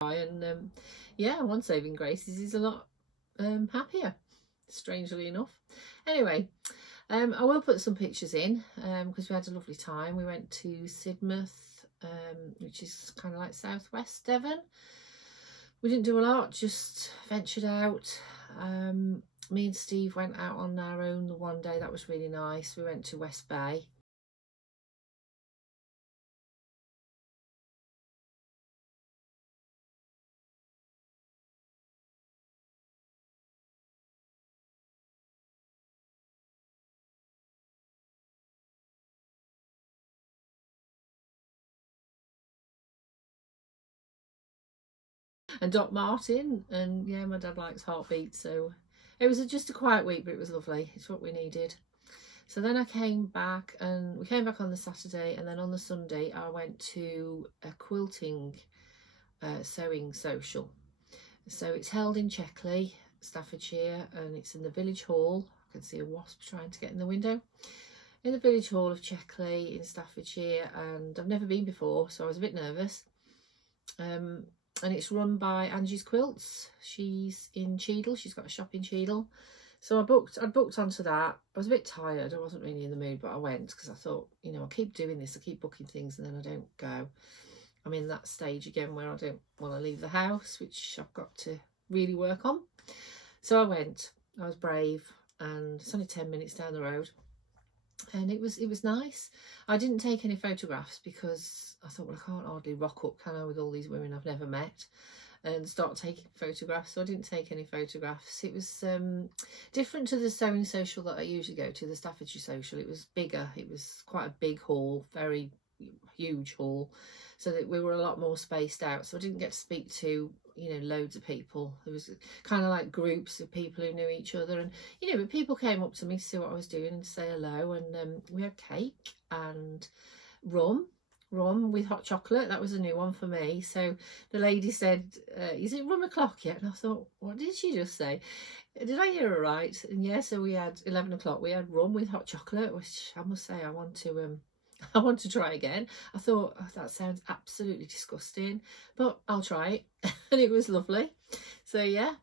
And yeah, one saving grace is he's a lot happier, strangely enough. Anyway, I will put some pictures in because we had a lovely time. We went to Sidmouth, which is kind of like southwest Devon. We didn't do a lot, just ventured out. Me and Steve went out on our own the one day. That was really nice. We went to West Bay. And Doc Martin, and yeah, my dad likes Heartbeat, so it was just a quiet week, but it was lovely. It's what we needed. So then I came back, and we came back on the Saturday, and then on the Sunday I went to a quilting sewing social. So it's held in Checkley, Staffordshire, and it's in the village hall. I can see a wasp trying to get in the window. In the village hall of Checkley in Staffordshire, and I've never been before, so I was a bit nervous. And it's run by Angie's Quilts. She's in Cheadle. She's got a shop in Cheadle. So I booked onto that. I was a bit tired. I wasn't really in the mood, but I went because I thought, you know, I keep doing this. I keep booking things and then I don't go. I'm in that stage again where I don't want to leave the house, which I've got to really work on. So I went. I was brave, and it's only 10 minutes down the road. And it was nice. I didn't take any photographs because I thought, well, I can't hardly rock up, can I, with all these women I've never met and start taking photographs. So I didn't take any photographs. It was different to the sewing social that I usually go to, the Staffordshire Sewcial. It was bigger. It was quite a big hall, very huge hall, so that we were a lot more spaced out. So I didn't get to speak to, you know, loads of people. There was kind of like groups of people who knew each other, and you know, but people came up to me to see what I was doing and to say hello. And we had cake and rum with hot chocolate. That was a new one for me. So the lady said, is it rum o'clock yet? And I thought, what did she just say? Did I hear her right? And yeah, so we had 11 o'clock. We had rum with hot chocolate, which I must say I want to try again. I thought, oh, that sounds absolutely disgusting, but I'll try it. And it was lovely. So yeah,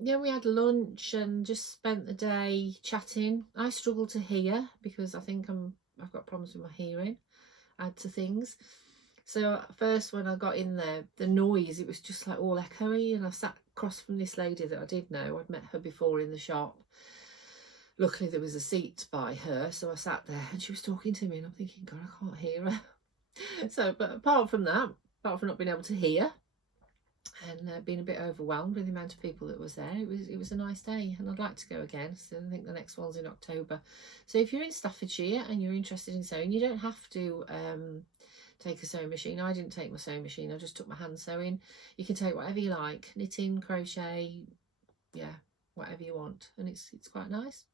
yeah, we had lunch and just spent the day chatting. I struggle to hear because I think I've got problems with my hearing, add to things. So at first when I got in there, the noise, it was just like all echoey, and I sat across from this lady that I did know. I'd met her before in the shop. Luckily there was a seat by her, so I sat there and she was talking to me, and I'm thinking, God, I can't hear her. So, but apart from that, apart from not being able to hear and being a bit overwhelmed with the amount of people that was there, it was a nice day, and I'd like to go again. So I think the next one's in October. So if you're in Staffordshire and you're interested in sewing, you don't have to take a sewing machine. I didn't take my sewing machine, I just took my hand sewing. You can take whatever you like, knitting, crochet, yeah, whatever you want, and it's quite nice.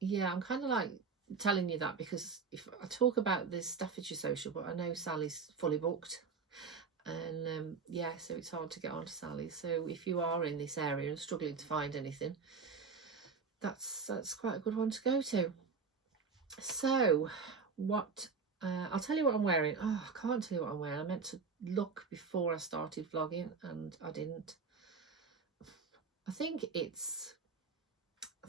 Yeah, I'm kind of like telling you that because if I talk about this Staffordshire Sewcial, but I know Sally's fully booked, and yeah, so it's hard to get on to Sally. So if you are in this area and struggling to find anything, that's quite a good one to go to. So what I'll tell you what I'm wearing. Oh, I can't tell you what I'm wearing. I meant to look before I started vlogging and I didn't. I think it's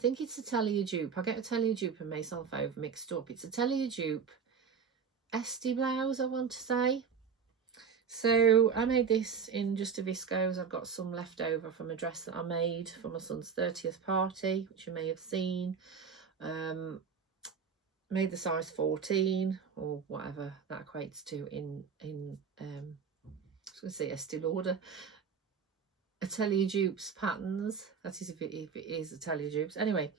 a Atelier dupe. I get Atelier dupe and Maison Fauve mixed up. It's Atelier dupe Esty blouse, I want to say. So I made this in just a viscose. I've got some left over from a dress that I made for my son's 30th party, which you may have seen. Made the size 14 or whatever that equates to in I was going to say Estee Lauder. Atelier dupes patterns, that is if it is Atelier dupes. Anyway,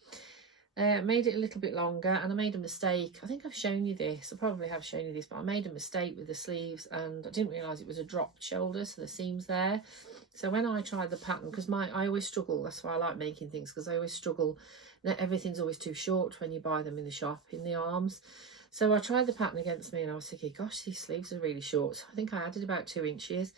made it a little bit longer, and I made a mistake. I think I've shown you this, I probably have shown you this, but I made a mistake with the sleeves and I didn't realise it was a dropped shoulder, so the seam's there. So when I tried the pattern, because I always struggle, that's why I like making things, because I always struggle, everything's always too short when you buy them in the shop, in the arms. So I tried the pattern against me and I was thinking, gosh, these sleeves are really short. So I think I added about 2 inches.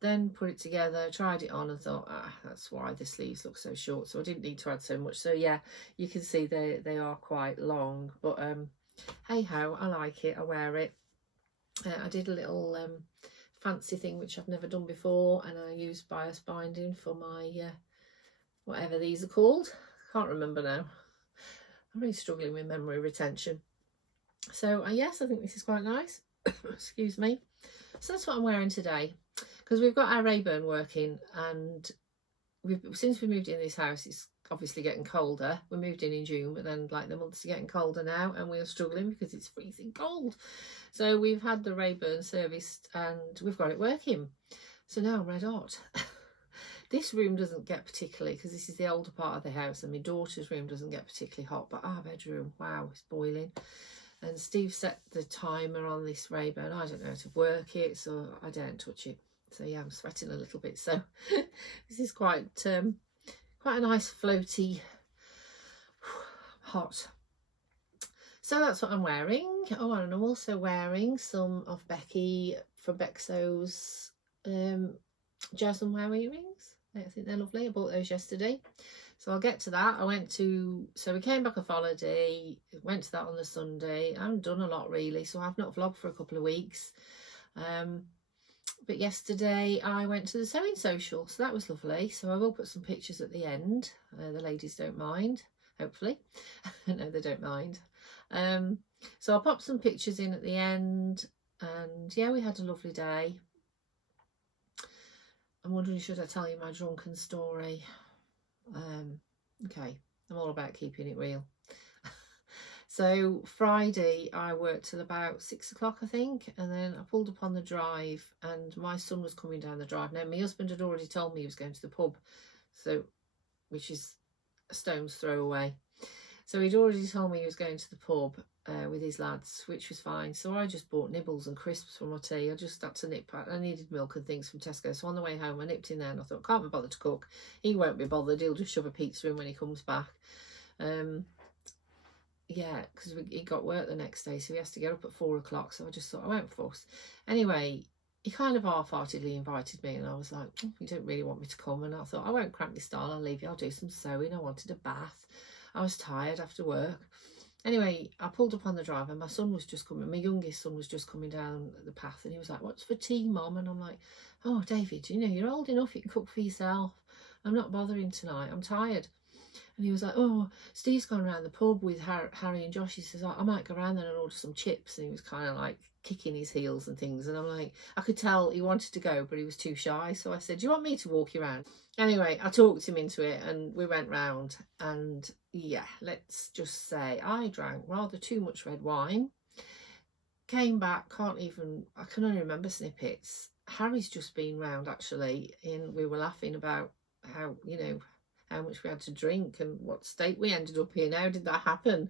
Then put it together, tried it on and thought, that's why the sleeves look so short. So I didn't need to add so much. So yeah, you can see they are quite long, but hey ho, I like it, I wear it. I did a little fancy thing which I've never done before, and I use bias binding for my whatever these are called. Can't remember now. I'm really struggling with memory retention. So yes, I think this is quite nice. Excuse me. So that's what I'm wearing today, because we've got our Rayburn working, and since we moved in this house, it's obviously getting colder. We moved in June, but then like the months are getting colder now, and we're struggling because it's freezing cold. So we've had the Rayburn serviced and we've got it working. So now I'm red hot. This room doesn't get particularly, because this is the older part of the house, and my daughter's room doesn't get particularly hot, but our bedroom, wow, it's boiling. And Steve set the timer on this Rayburn. I don't know how to work it, so I daren't touch it. So yeah, I'm sweating a little bit. So this is quite a nice floaty hot. So that's what I'm wearing. Oh, and I'm also wearing some of Becky from Beck Sews Jasmine Wow earrings. I think they're lovely. I bought those yesterday. So I'll get to that. So we came back off holiday, went to that on the Sunday. I haven't done a lot really, so I've not vlogged for a couple of weeks. But yesterday I went to the Sewing Social, so that was lovely. So I will put some pictures at the end. The ladies don't mind, hopefully. No, they don't mind. So I'll pop some pictures in at the end. And yeah, we had a lovely day. I'm wondering, should I tell you my drunken story? Okay, I'm all about keeping it real. So Friday I worked till about 6 o'clock, I think, and then I pulled up on the drive and my son was coming down the drive. Now my husband had already told me he was going to the pub, so which is a stone's throw away. So he'd already told me he was going to the pub with his lads, which was fine. So I just bought nibbles and crisps for my tea. I just had to nip. I needed milk and things from Tesco. So on the way home, I nipped in there and I thought, can't be bothered to cook. He won't be bothered. He'll just shove a pizza in when he comes back. Yeah, because he got work the next day, so he has to get up at 4 o'clock. So I just thought I won't fuss. Anyway, he kind of half-heartedly invited me, and I was like, you don't really want me to come? And I thought, I won't cramp this style. I'll leave you. I'll do some sewing. I wanted a bath. I was tired after work. Anyway, I pulled up on the drive and my son was just coming. My youngest son was just coming down the path, and he was like, what's for tea, Mum? And I'm like, oh, David, you know, you're old enough. You can cook for yourself. I'm not bothering tonight. I'm tired. And he was like, oh, Steve's gone around the pub with Harry and Josh. He says, I might go around there and order some chips. And he was kind of like kicking his heels and things. And I'm like, I could tell he wanted to go, but he was too shy. So I said, do you want me to walk you around? Anyway, I talked him into it and we went round. And yeah, let's just say I drank rather too much red wine. Came back, I can only remember snippets. Harry's just been round actually, and we were laughing about how, you know, how much we had to drink and what state we ended up in. How did that happen?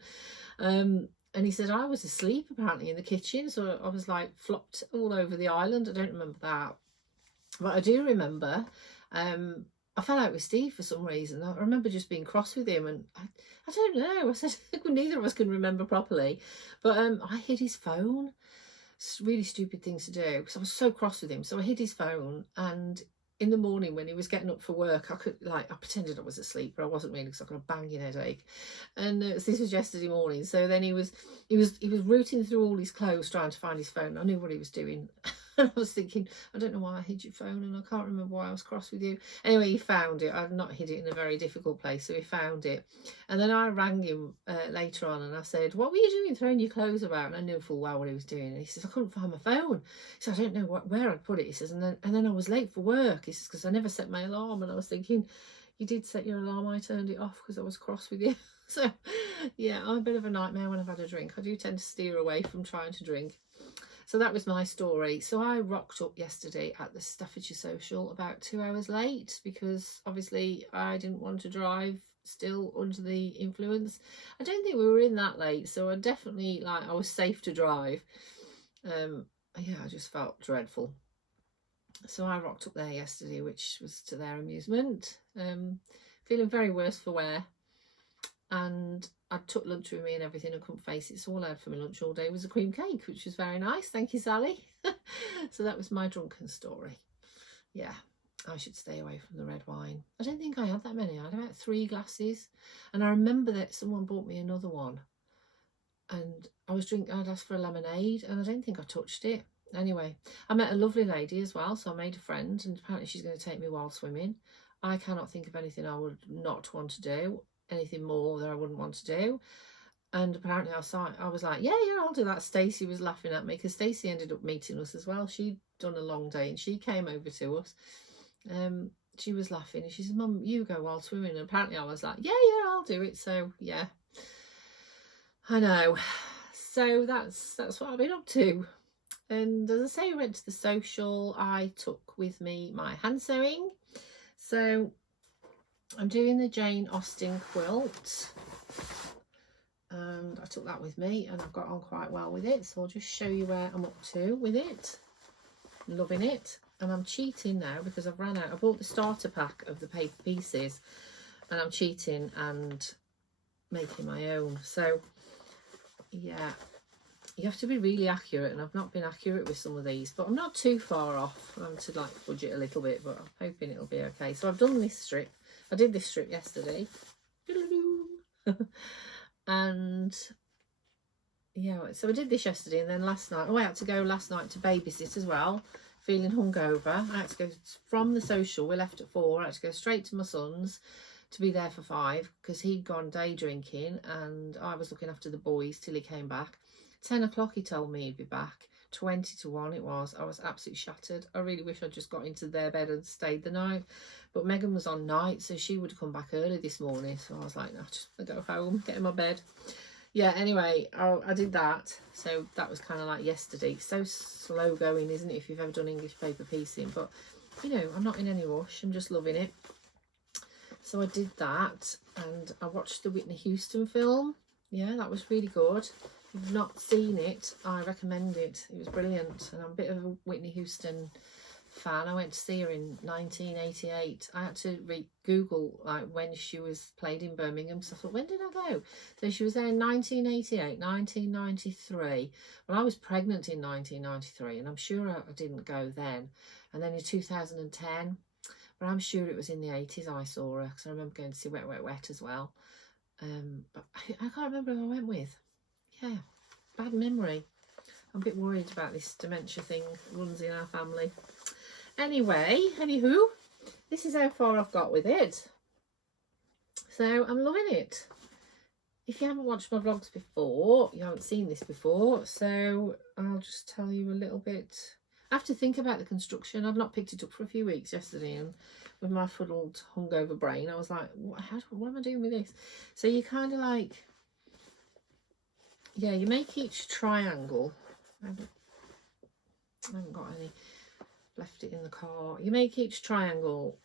And he said I was asleep apparently in the kitchen, so I was like flopped all over the island. I don't remember that, but I do remember I fell out with Steve for some reason. I remember just being cross with him, and I don't know. I said neither of us can remember properly, but I hid his phone. It's a really stupid thing to do because I was so cross with him. So I hid his phone, and in the morning when he was getting up for work, I pretended I was asleep, but I wasn't really because I got a banging headache. And this was yesterday morning. So then he was rooting through all his clothes trying to find his phone. I knew what he was doing. I was thinking, I don't know why I hid your phone, and I can't remember why I was cross with you. Anyway, he found it. I've not hid it in a very difficult place, so he found it. And then I rang him later on and I said, what were you doing throwing your clothes about? And I knew full well what he was doing. And he says, I couldn't find my phone. He said, I don't know where I'd put it. He says, and then I was late for work. He says, because I never set my alarm. And I was thinking, you did set your alarm. I turned it off because I was cross with you. So yeah, I'm a bit of a nightmare when I've had a drink. I do tend to steer away from trying to drink. So that was my story. So I rocked up yesterday at the Staffordshire Sewcial about 2 hours late because obviously I didn't want to drive still under the influence. I don't think we were in that late, so I definitely, I was safe to drive. Yeah, I just felt dreadful. So I rocked up there yesterday, which was to their amusement. Feeling very worse for wear. And I took lunch with me and everything. I couldn't face it, so all I had for my lunch all day was a cream cake, which was very nice. Thank you, Sally. So that was my drunken story. Yeah, I should stay away from the red wine. I don't think I had that many. I had about 3 glasses, and I remember that someone bought me another one, and I'd asked for a lemonade, and I don't think I touched it. Anyway, I met a lovely lady as well, so I made a friend, and apparently she's going to take me while swimming. I cannot think of anything I would not want to do, anything more that I wouldn't want to do. And apparently I was like, yeah, I'll do that. Stacey was laughing at me because Stacey ended up meeting us as well. She'd done a long day and she came over to us. She was laughing and she said, Mum, you go while swimming. And apparently I was like, yeah, I'll do it. So yeah, I know. So that's what I've been up to. And as I say, we went to the social. I took with me my hand sewing. So I'm doing the Jane Austen quilt. And I took that with me and I've got on quite well with it. So I'll just show you where I'm up to with it. Loving it. And I'm cheating now because I've run out. I bought the starter pack of the paper pieces and I'm cheating and making my own. So yeah, you have to be really accurate, and I've not been accurate with some of these, but I'm not too far off. I'm to like budget a little bit, but I'm hoping it'll be okay. So I've done this strip. I did this strip yesterday. And yeah, so I did this yesterday, and then last night, I had to go last night to babysit as well, feeling hungover. I had to go from the social, we left at 4, I had to go straight to my son's to be there for 5 because he'd gone day drinking and I was looking after the boys till he came back. 10 o'clock he told me he'd be back. 20 to 1 it was. I was absolutely shattered. I really wish I'd just got into their bed and stayed the night, but Megan was on night, so she would come back early this morning, so I was like, no, just go home, get in my bed. Yeah, anyway, I did that. So that was kind of like yesterday. So slow going, isn't it, if you've ever done English paper piecing? But you know, I'm not in any rush, I'm just loving it. So I did that, and I watched the Whitney Houston film. Yeah, that was really good. If you've not seen it, I recommend it. It was brilliant, and I'm a bit of a Whitney Houston fan. I went to see her in 1988. I had to Google like when she was played in Birmingham, so I thought, when did I go? So she was there in 1988, 1993. Well, I was pregnant in 1993, and I'm sure I didn't go then. And then in 2010, but I'm sure it was in the 80s I saw her, because I remember going to see Wet, Wet, Wet as well. But I can't remember who I went with. Yeah, bad memory. I'm a bit worried about this dementia thing runs in our family. Anyway, anywho, this is how far I've got with it. So I'm loving it. If you haven't watched my vlogs before, you haven't seen this before, so I'll just tell you a little bit. I have to think about the construction. I've not picked it up for a few weeks yesterday, and with my fuddled hungover brain, I was like, what am I doing with this? So you kind of like, yeah, you make each triangle. I haven't got any, left it in the car. You make each triangle,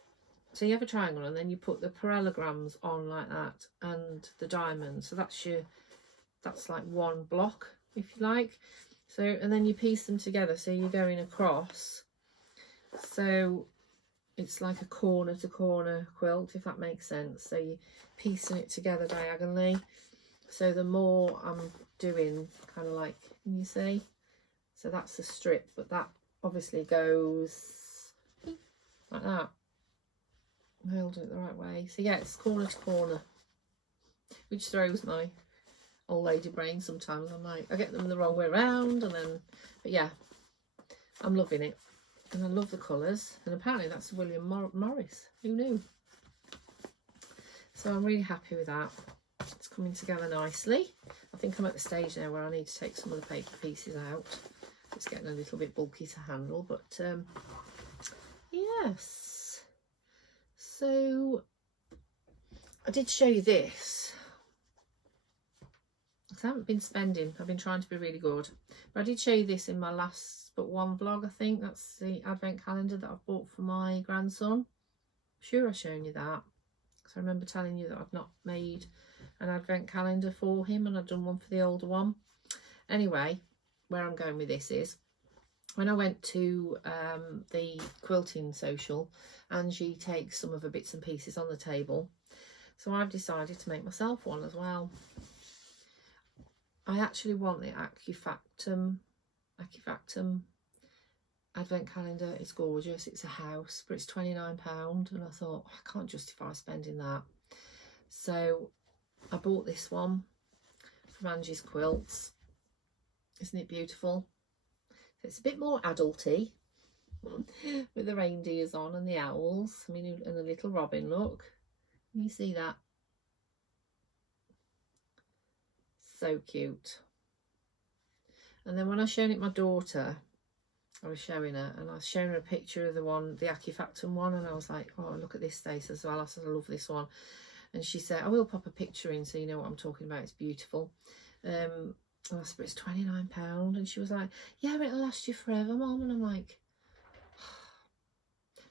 so you have a triangle, and then you put the parallelograms on like that, and the diamond. So that's like one block, if you like. So, and then you piece them together, so you're going across. So it's like a corner to corner quilt, if that makes sense. So you're piecing it together diagonally. So the more I'm doing, kind of like, can you see? So that's the strip, but that obviously goes like that. I'm holding it the right way. So yeah, it's corner to corner, which throws my old lady brain sometimes. I'm like, I get them the wrong way around, and then, but yeah, I'm loving it, and I love the colours, and apparently that's William Morris, who knew? So I'm really happy with that. It's coming together nicely. I think I'm at the stage now where I need to take some of the paper pieces out. It's getting a little bit bulky to handle, but yes. So I did show you this. I haven't been spending, I've been trying to be really good, but I did show you this in my last but one vlog. I think that's the advent calendar that I've bought for my grandson. I'm sure I've shown you that, because I remember telling you that I've not made an advent calendar for him, and I've done one for the older one. Anyway, where I'm going with this is, when I went to the quilting social, Angie takes some of her bits and pieces on the table, so I've decided to make myself one as well. I actually want the Accufactum advent calendar. It's gorgeous. It's a house, but it's £29, and I thought, I can't justify spending that. So I bought this one from Angie's Quilts. Isn't it beautiful? It's a bit more adulty with the reindeers on and the owls. I mean, and a little robin, look. Can you see that? So cute. And then when I showed it my daughter, I was showing her, and I was showing her a picture of the Acufactum one, and I was like, oh, look at this face as well. I said, I love this one. And she said, I will pop a picture in so you know what I'm talking about. It's beautiful. And I said, it's £29. And she was like, yeah, it'll last you forever, Mum. And I'm like,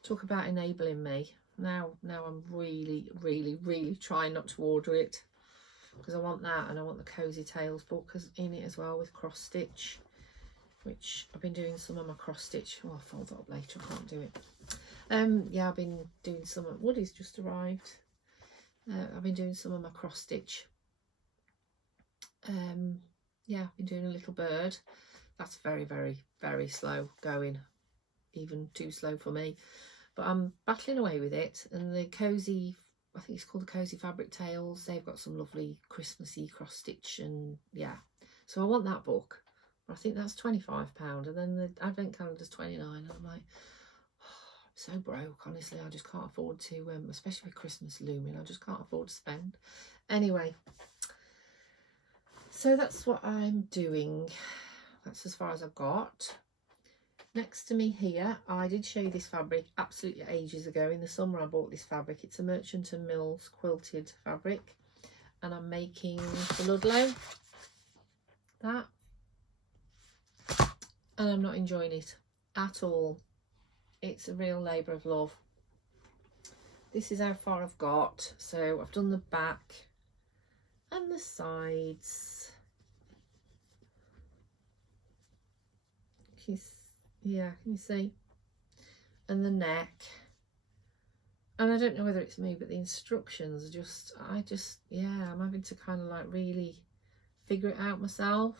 talk about enabling me. Now I'm really, really, really trying not to order it, because I want that, and I want the Cozy Tales book in it as well with cross stitch, which I've been doing some of my cross stitch. Oh, I'll fold that up later, I can't do it. Yeah, I've been doing some of Woody's just arrived. I've been doing some of my cross stitch. Yeah, I've been doing a little bird. That's very, very, very slow going, even too slow for me, but I'm battling away with it. And the Cozy, I think it's called the Cozy Fabric Tales, they've got some lovely Christmassy cross stitch, and yeah, so I want that book. I think that's £25, and then the advent calendar's £29, and I'm like, oh, I'm so broke, honestly. I just can't afford to, especially with Christmas looming, I just can't afford to spend. Anyway, so that's what I'm doing. That's as far as I've got. Next to me here, I did show you this fabric absolutely ages ago. In the summer I bought this fabric. It's a Merchant and Mills quilted fabric, and I'm making the Ludlow, that, and I'm not enjoying it at all. It's a real labour of love. This is how far I've got. So I've done the back and the sides. Yeah, can you see? And the neck. And I don't know whether it's me, but the instructions are just, yeah, I'm having to kind of like really figure it out myself.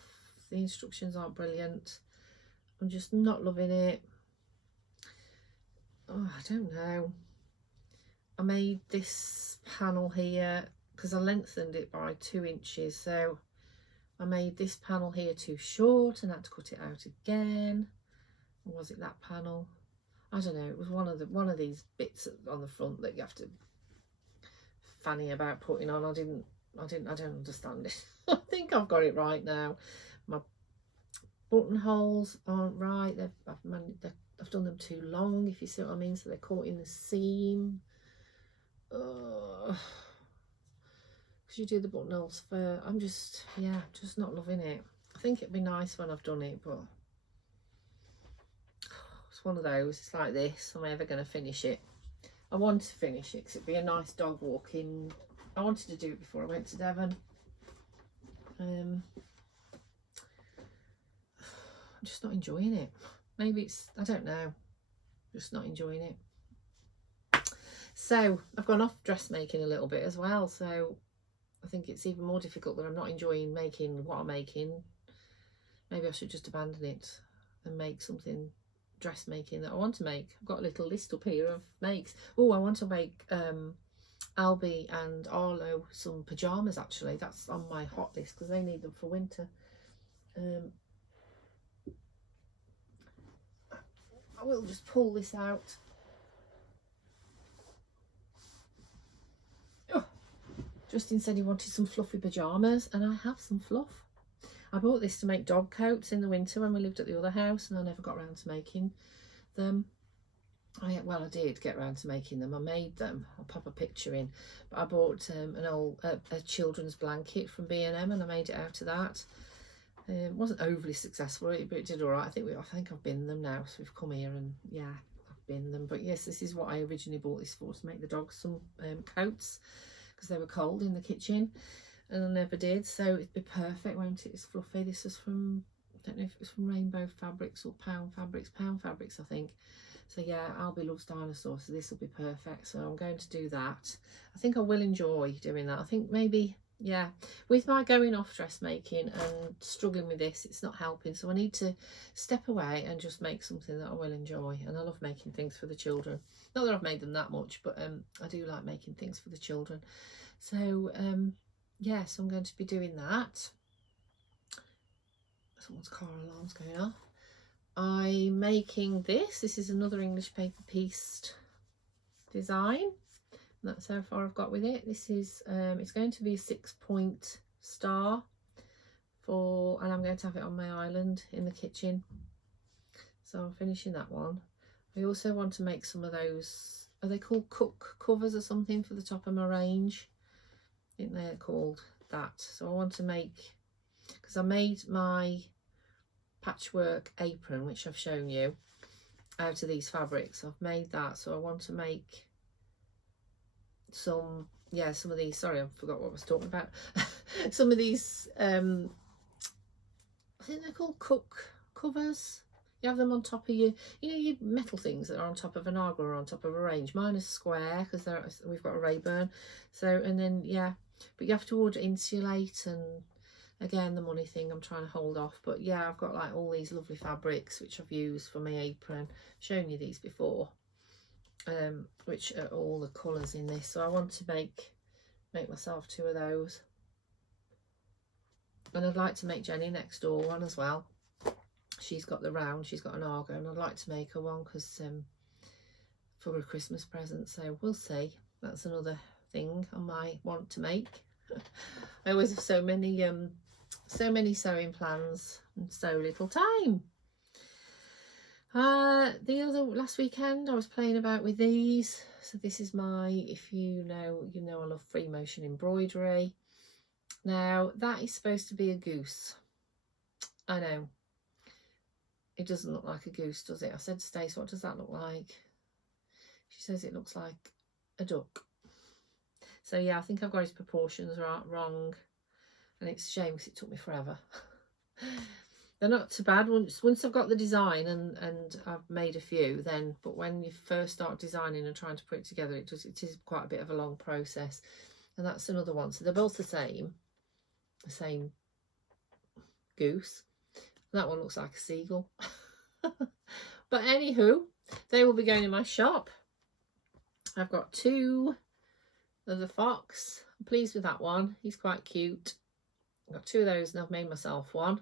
The instructions aren't brilliant. I'm just not loving it. Oh, I don't know. I made this panel here because I lengthened it by 2 inches. So I made this panel here too short and had to cut it out again. Or was it that panel? I don't know. It was one of these bits on the front that you have to fanny about putting on. I don't understand it. I think I've got it right now. My buttonholes aren't right. I've done them too long, if you see what I mean. So they're caught in the seam. Because you do the buttonholes first. I'm just not loving it. I think it'd be nice when I've done it, but it's one of those. It's like this. Am I ever going to finish it? I want to finish it because it'd be a nice dog walking. I wanted to do it before I went to Devon. I'm just not enjoying it. Maybe it's, I don't know, just not enjoying it. So I've gone off dressmaking a little bit as well, so I think it's even more difficult that I'm not enjoying making what I'm making. Maybe I should just abandon it and make something dressmaking that I want to make. I've got a little list up here of makes. Oh, I want to make Albie and Arlo some pyjamas, actually. That's on my hot list because they need them for winter. I will just pull this out. Oh, Justin said he wanted some fluffy pyjamas, and I have some fluff. I bought this to make dog coats in the winter when we lived at the other house, and I never got around to making them. Well, I did get around to making them. I made them. I'll pop a picture in. But I bought an old a children's blanket from B&M, and I made it out of that. It wasn't overly successful, but it did all right. I think I've binned them now, so we've come here and yeah, I've binned them. But yes, this is what I originally bought this for, to make the dogs some coats because they were cold in the kitchen, and I never did. So it'd be perfect, won't it? It's fluffy. This was from, I don't know if it was from Rainbow Fabrics or Pound Fabrics, I think. So yeah, Albie loves dinosaurs, so this will be perfect. So I'm going to do that. I think I will enjoy doing that. I think maybe, yeah, with my going off dressmaking and struggling with this, it's not helping. So I need to step away and just make something that I will enjoy. And I love making things for the children. Not that I've made them that much, but I do like making things for the children. So yeah, so I'm going to be doing that. Someone's car alarm's going off. I'm making this. This is another English paper pieced design. That's how far I've got with it. This is it's going to be a 6-point star and I'm going to have it on my island in the kitchen. So I'm finishing that one. I also want to make some of those, are they called cook covers or something, for the top of my range? I think they're called that. So I want to make, because I made my patchwork apron, which I've shown you, out of these fabrics. I've made that, so I want to make some of these, sorry, I forgot what I was talking about. Some of these I think they're called cook covers. You have them on top of your metal things that are on top of an arbor or on top of a range. Mine is square because we've got a Rayburn. So, and then yeah, but you have to order insulate, and again the money thing I'm trying to hold off. But yeah, I've got like all these lovely fabrics which I've used for my apron. I've shown you these before. Which are all the colours in this, so I want to make myself 2 of those, and I'd like to make Jenny next door one as well. She's got the round, she's got an Argo, and I'd like to make her one because for a Christmas present. So we'll see. That's another thing I might want to make. I always have so many sewing plans and so little time. Last weekend I was playing about with these. So this is my, if you know I love free motion embroidery. Now that is supposed to be a goose. I know it doesn't look like a goose, does it? I said to Stace, what does that look like? She says it looks like a duck. So yeah, I think I've got his proportions wrong, and it's a shame because it took me forever. They're not too bad once I've got the design and I've made a few then, but when you first start designing and trying to put it together, it is quite a bit of a long process. And that's another one. So they're both the same goose. That one looks like a seagull. But anywho, they will be going in my shop. I've got 2 of the fox. I'm pleased with that one. He's quite cute. I've got 2 of those, and I've made myself one.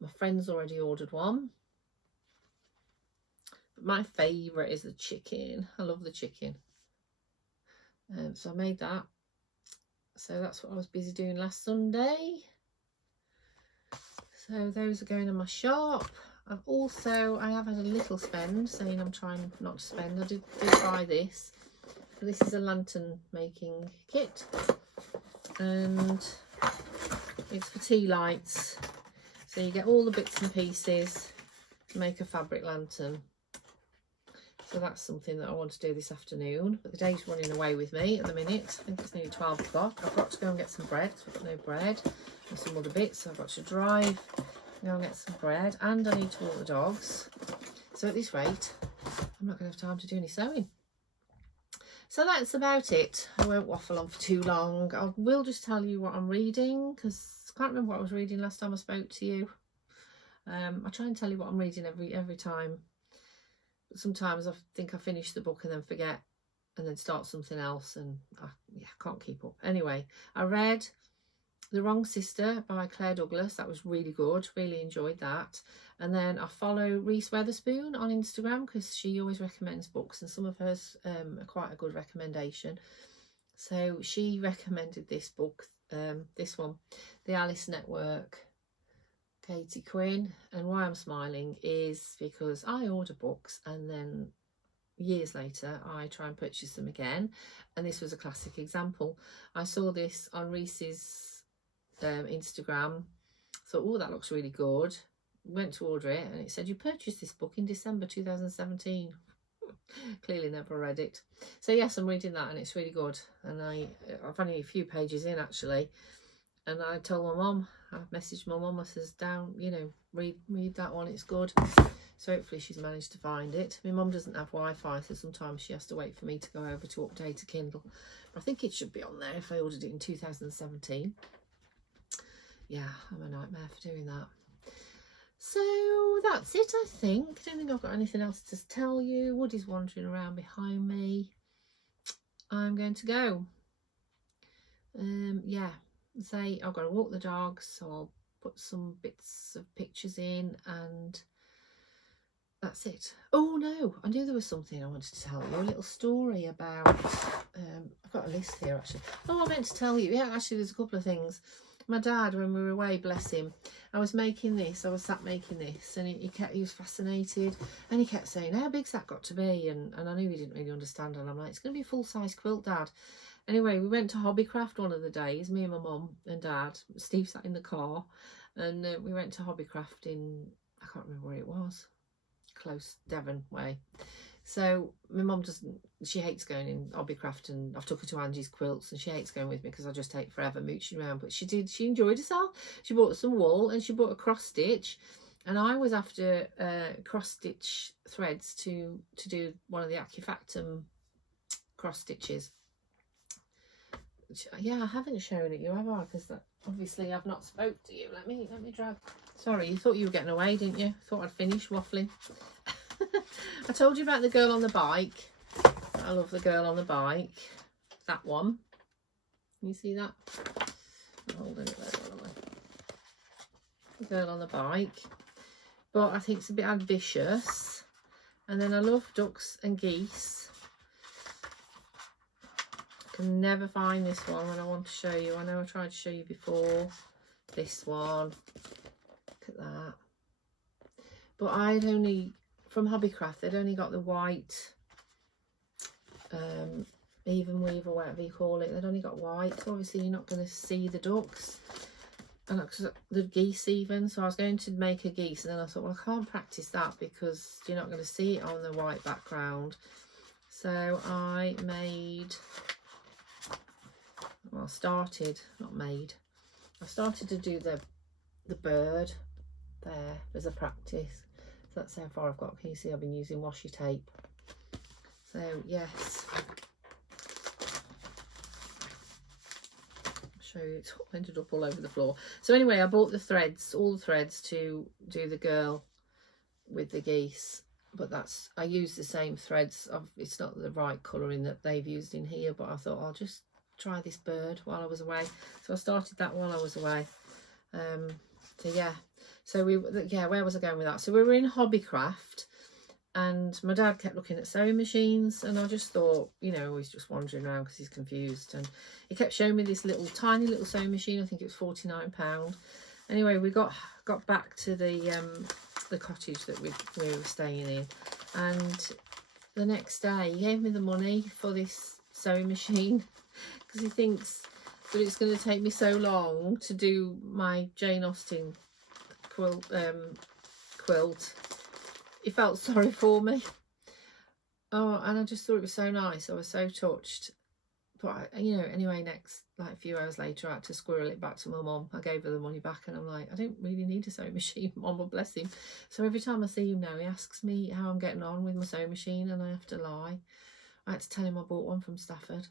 My friend's already ordered one, but my favourite is the chicken. I love the chicken. So I made that. So that's what I was busy doing last Sunday. So those are going in my shop. I have had a little spend, saying I'm trying not to spend. I did buy this. So this is a lantern making kit, and it's for tea lights. So you get all the bits and pieces to make a fabric lantern. So that's something that I want to do this afternoon. But the day's running away with me at the minute. I think it's nearly 12 o'clock. I've got to go and get some bread because we've got no bread. And some other bits. So I've got to drive, go and get some bread. And I need to walk the dogs. So at this rate, I'm not going to have time to do any sewing. So that's about it. I won't waffle on for too long. I will just tell you what I'm reading, because I can't remember what I was reading last time I spoke to you. I try and tell you what I'm reading every time. But sometimes I think I finish the book and then forget, and then start something else, and I can't keep up. Anyway, I read The Wrong Sister by Claire Douglas. That was really good. Really enjoyed that. And then I follow Reese Weatherspoon on Instagram because she always recommends books, and some of hers are quite a good recommendation. So she recommended this book, this one, The Alice Network, Katie Quinn. And why I'm smiling is because I order books and then years later I try and purchase them again, and this was a classic example. I saw this on Reese's Instagram, thought, oh, that looks really good, went to order it, and it said you purchased this book in December 2017. Clearly never read it. So yes, I'm reading that, and it's really good. And I've only a few pages in actually, and I told my mum, I messaged my mum, I says, down, read that one, it's good. So hopefully she's managed to find it. My mum doesn't have Wi-Fi, so sometimes she has to wait for me to go over to update a Kindle. But I think it should be on there if I ordered it in 2017. Yeah, I'm a nightmare for doing that. So that's it, I think. I don't think I've got anything else to tell you. Woody's wandering around behind me. I'm going to go. Yeah, say I've got to walk the dogs, so I'll put some bits of pictures in, and that's it. Oh no, I knew there was something I wanted to tell you, a little story about, I've got a list here actually. Oh, I meant to tell you, yeah, actually there's a couple of things. My dad, when we were away, bless him, I was making this, I was sat making this, and he was fascinated, and he kept saying, how big's that got to be? And I knew he didn't really understand, and I'm like, it's going to be a full-size quilt, Dad. Anyway, we went to Hobbycraft one of the days, me and my mum and Dad. Steve sat in the car, and we went to Hobbycraft in, I can't remember where it was, close Devon way. So my mum doesn't, she hates going in Hobbycraft, and I've took her to Angie's Quilts, and she hates going with me because I just take forever mooching around. But she enjoyed herself. She bought some wool, and she bought a cross stitch, and I was after cross stitch threads to do one of the Acufactum cross stitches. Yeah, I haven't shown it you, have I? Because obviously I've not spoke to you. Let me drag. Sorry, you thought you were getting away, didn't you? Thought I'd finish waffling. I told you about the girl on the bike. I love the girl on the bike. That one. Can you see that? I'm holding it there, by the way. The girl on the bike. But I think it's a bit ambitious. And then I love ducks and geese. I can never find this one when I want to show you. I know I tried to show you before. This one. Look at that. But I'd only, from Hobbycraft, they'd only got the white even weave or whatever you call it. They'd only got white, so obviously you're not going to see the ducks and the geese even. So I was going to make a geese, and then I thought, well, I can't practice that because you're not going to see it on the white background. So I made, well, I started to do the bird there as a practice. So that's how far I've got. Can you see I've been using washi tape? So yes, I'll show you, it's all ended up all over the floor. So anyway, I bought the threads, all the threads to do the girl with the geese, but I used the same threads. It's not the right colouring that they've used in here, but I thought I'll just try this bird while I was away. So I started that while I was away. So yeah. So where was I going with that? So we were in Hobbycraft, and my dad kept looking at sewing machines, and I just thought, you know, he's just wandering around because he's confused, and he kept showing me this tiny little sewing machine. I think it was £49. Anyway, we got back to the cottage that we were staying in, and the next day he gave me the money for this sewing machine because he thinks that it's going to take me so long to do my Jane Austen quilt. He felt sorry for me. Oh, and I just thought it was so nice. I was so touched. But you know, anyway, a few hours later, I had to squirrel it back to my mum. I gave her the money back, and I'm like, I don't really need a sewing machine, Mum, but bless him. So every time I see him now, he asks me how I'm getting on with my sewing machine, and I have to lie. I had to tell him I bought one from Stafford,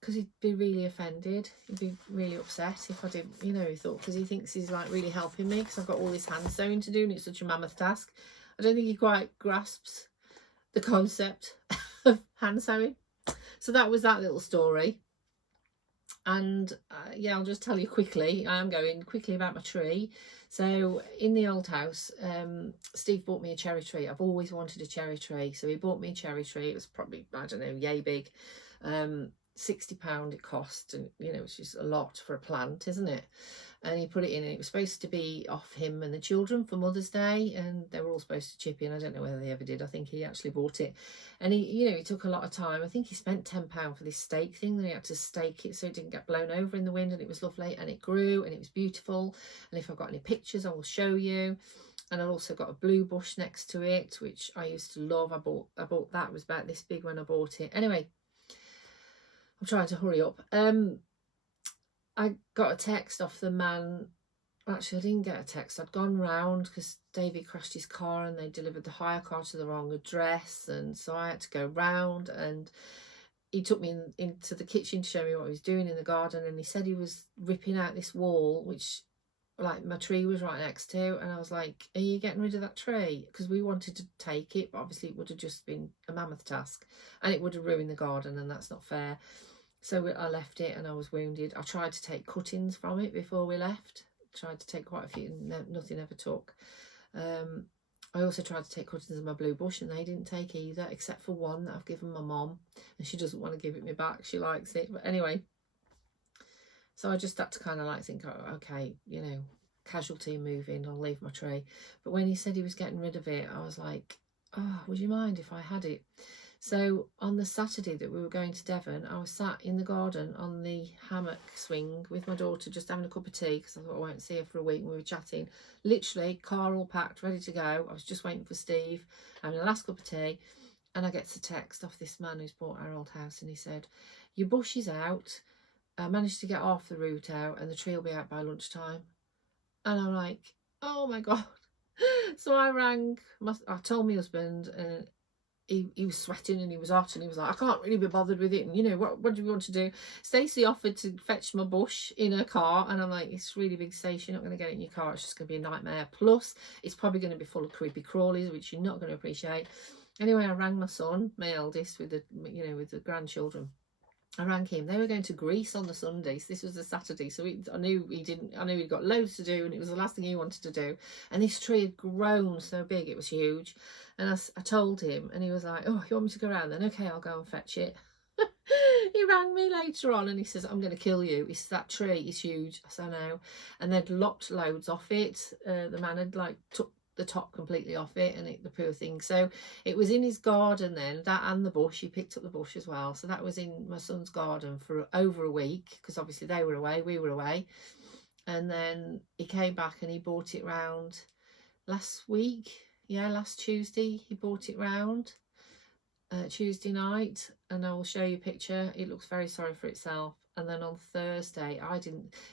because he'd be really offended. He'd be really upset if I didn't, you know, he thought, because he thinks he's like really helping me because I've got all this hand sewing to do, and it's such a mammoth task. I don't think he quite grasps the concept of hand sewing. So that was that little story. And yeah, I'll just tell you quickly. I am going quickly about my tree. So in the old house, Steve bought me a cherry tree. I've always wanted a cherry tree. So he bought me a cherry tree. It was probably, I don't know, yay big. £60 it cost, and you know, it's just a lot for a plant, isn't it? And he put it in, and it was supposed to be off him and the children for Mother's Day, and they were all supposed to chip in. I don't know whether they ever did. I think he actually bought it, and he took a lot of time. I think he spent £10 for this stake thing, that he had to stake it so it didn't get blown over in the wind, and it was lovely, and it grew, and it was beautiful. And if I've got any pictures, I will show you. And I've also got a blue bush next to it, which I used to love. I bought that. It was about this big when I bought it. Anyway, I'm trying to hurry up. I got a text off the man. Actually, I didn't get a text. I'd gone round because David crashed his car, and they delivered the hire car to the wrong address, and so I had to go round, and he took me into the kitchen to show me what he was doing in the garden, and he said he was ripping out this wall, which like my tree was right next to, and I was like, are you getting rid of that tree? Because we wanted to take it, but obviously it would have just been a mammoth task, and it would have ruined the garden, and that's not fair. So I left it, and I was wounded. I tried to take cuttings from it before we left. Tried to take quite a few, nothing ever took. I also tried to take cuttings of my blue bush and they didn't take either, except for one that I've given my mum, and she doesn't want to give it me back. She likes it. But anyway, so I just had to kind of like think, oh, okay, you know, casualty moving, I'll leave my tree. But when he said he was getting rid of it, I was like, oh, would you mind if I had it? So on the Saturday that we were going to Devon, I was sat in the garden on the hammock swing with my daughter, just having a cup of tea, because I thought I won't see her for a week, and we were chatting. Literally, car all packed, ready to go. I was just waiting for Steve, having the last cup of tea, and I get a text off this man who's bought our old house, and he said, your bush is out. I managed to get half the root out, and the tree will be out by lunchtime. And I'm like, oh my God. So I I told my husband, and he was sweating and he was hot, and he was like, I can't really be bothered with it, and you know, what do we want to do? Stacey offered to fetch my bush in her car, and I'm like, it's really big, Stacey, you're not going to get it in your car, it's just going to be a nightmare, plus it's probably going to be full of creepy crawlies, which you're not going to appreciate. Anyway, I rang my son, my eldest, with the, you know, with the grandchildren. I rang him. They were going to Greece on the Sunday, so this was a Saturday, so I knew he'd got loads to do, and it was the last thing he wanted to do. And this tree had grown so big, it was huge. And I told him, and he was like, oh, you want me to go around then? Okay, I'll go and fetch it. He rang me later on and he says, I'm going to kill you. He says, that tree is huge. I said, I know. And they'd lopped loads off it. The man had like took the top completely off it, and the poor thing. So it was in his garden then, that and the bush. He picked up the bush as well. So that was in my son's garden for over a week, because obviously they were away, we were away. And then he came back and he brought it round last week. Yeah, last Tuesday he brought it round, Tuesday night, and I will show you a picture. It looks very sorry for itself. And then on Thursday,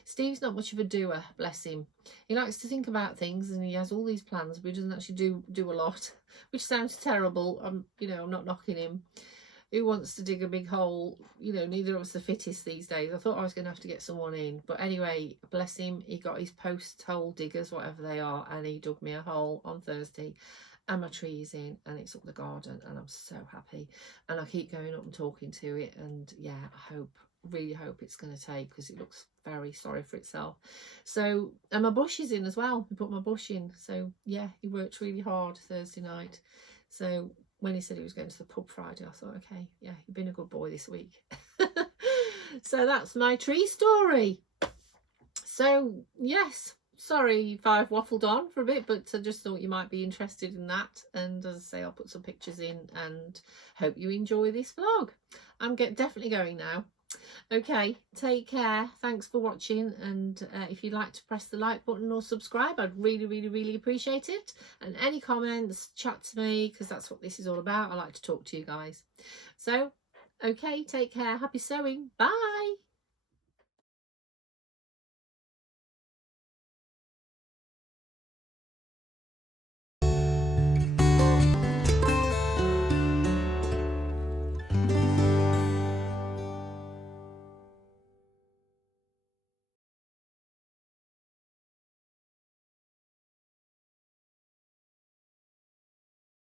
Steve's not much of a doer, bless him. He likes to think about things and he has all these plans, but he doesn't actually do a lot, which sounds terrible. I'm not knocking him. Who wants to dig a big hole? You know, neither of us are the fittest these days. I thought I was going to have to get someone in. But anyway, bless him, he got his post hole diggers, whatever they are, and he dug me a hole on Thursday. And my tree is in, and it's up the garden, and I'm so happy. And I keep going up and talking to it, and yeah, I really hope it's going to take, because it looks very sorry for itself. So, and my bush is in as well. We put my bush in. So yeah, he worked really hard Thursday night. So when he said he was going to the pub Friday, I thought, okay, yeah, you've been a good boy this week. So that's my tree story. So yes, sorry if I've waffled on for a bit, but I just thought you might be interested in that. And as I say, I'll put some pictures in, and hope you enjoy this vlog. I'm definitely going now. Okay, take care. Thanks for watching, and if you'd like to press the like button or subscribe, I'd really appreciate it. And any comments, chat to me, because that's what this is all about. I like to talk to you guys. So okay, take care, happy sewing, bye.